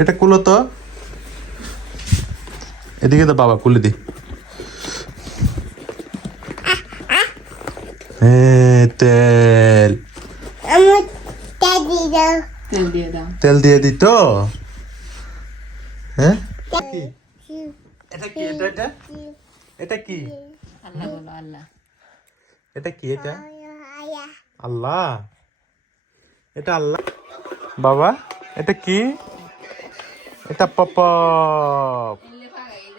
এটা কুলো তো, এদিকে তো বাবা কুলে দি। তেল তেল দিয়ে দাও। তেল দিয়ে দিত। হ্যাঁ এটা কি? এটা এটা এটা কি? আল্লাহ বলো, আল্লাহ। এটা কি? এটা আল্লাহ, এটা আল্লাহ। বাবা এটা কি? এটা পপ।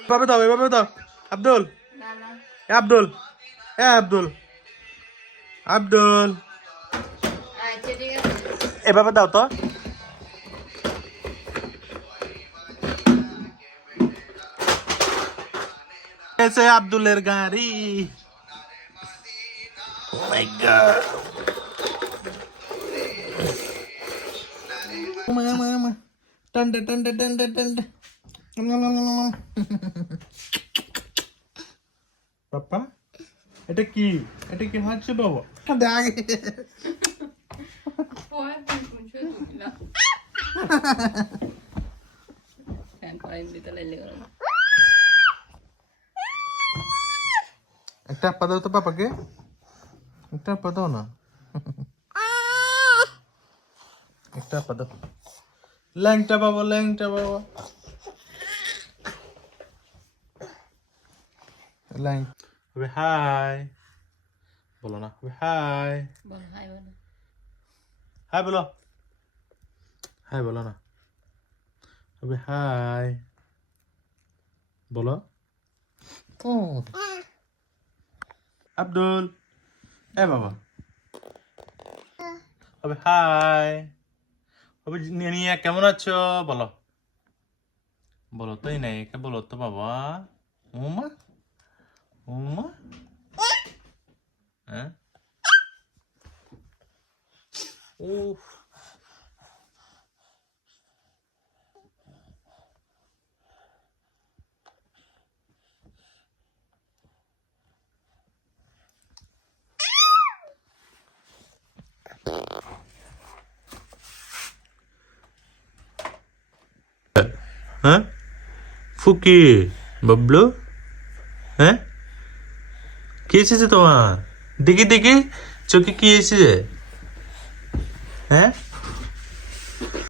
এভাবে দাও, এভাবে দাও। আব্দুল, না না, এ আব্দুল, এ আব্দুল, আব্দুল, আচ্ছা ঠিক আছে। এভাবে দাও তো। এসে আব্দুলের গাড়ি। Oh my God. Mama. Tanda tanda tanda tanda. পাপা এটা কি? এটা কি হচ্ছে বাবা? একটা আপা দাও তো পাপাকে, একটা আপা দাও না, একটা আপা দাও। ল্যাংটা বাবা, ল্যাংটা বাবা, ল্যাং। হাই বলো না, হাই বল হাই বলো। হাই বলো, হাই বলো না, হাই বলো। আব্দুল, এ বাবা, হাই। নিয়ে কেমন আছো বলো, বলো তো। এই নাই কে বলো তো বাবা। উমা উমা, হ্যাঁ উফ। হ্যাঁ ফুকি, বাবলু, হ্যাঁ কি এসেছে তোমার? দেখি দেখি চোখে কি এসেছে? হ্যাঁ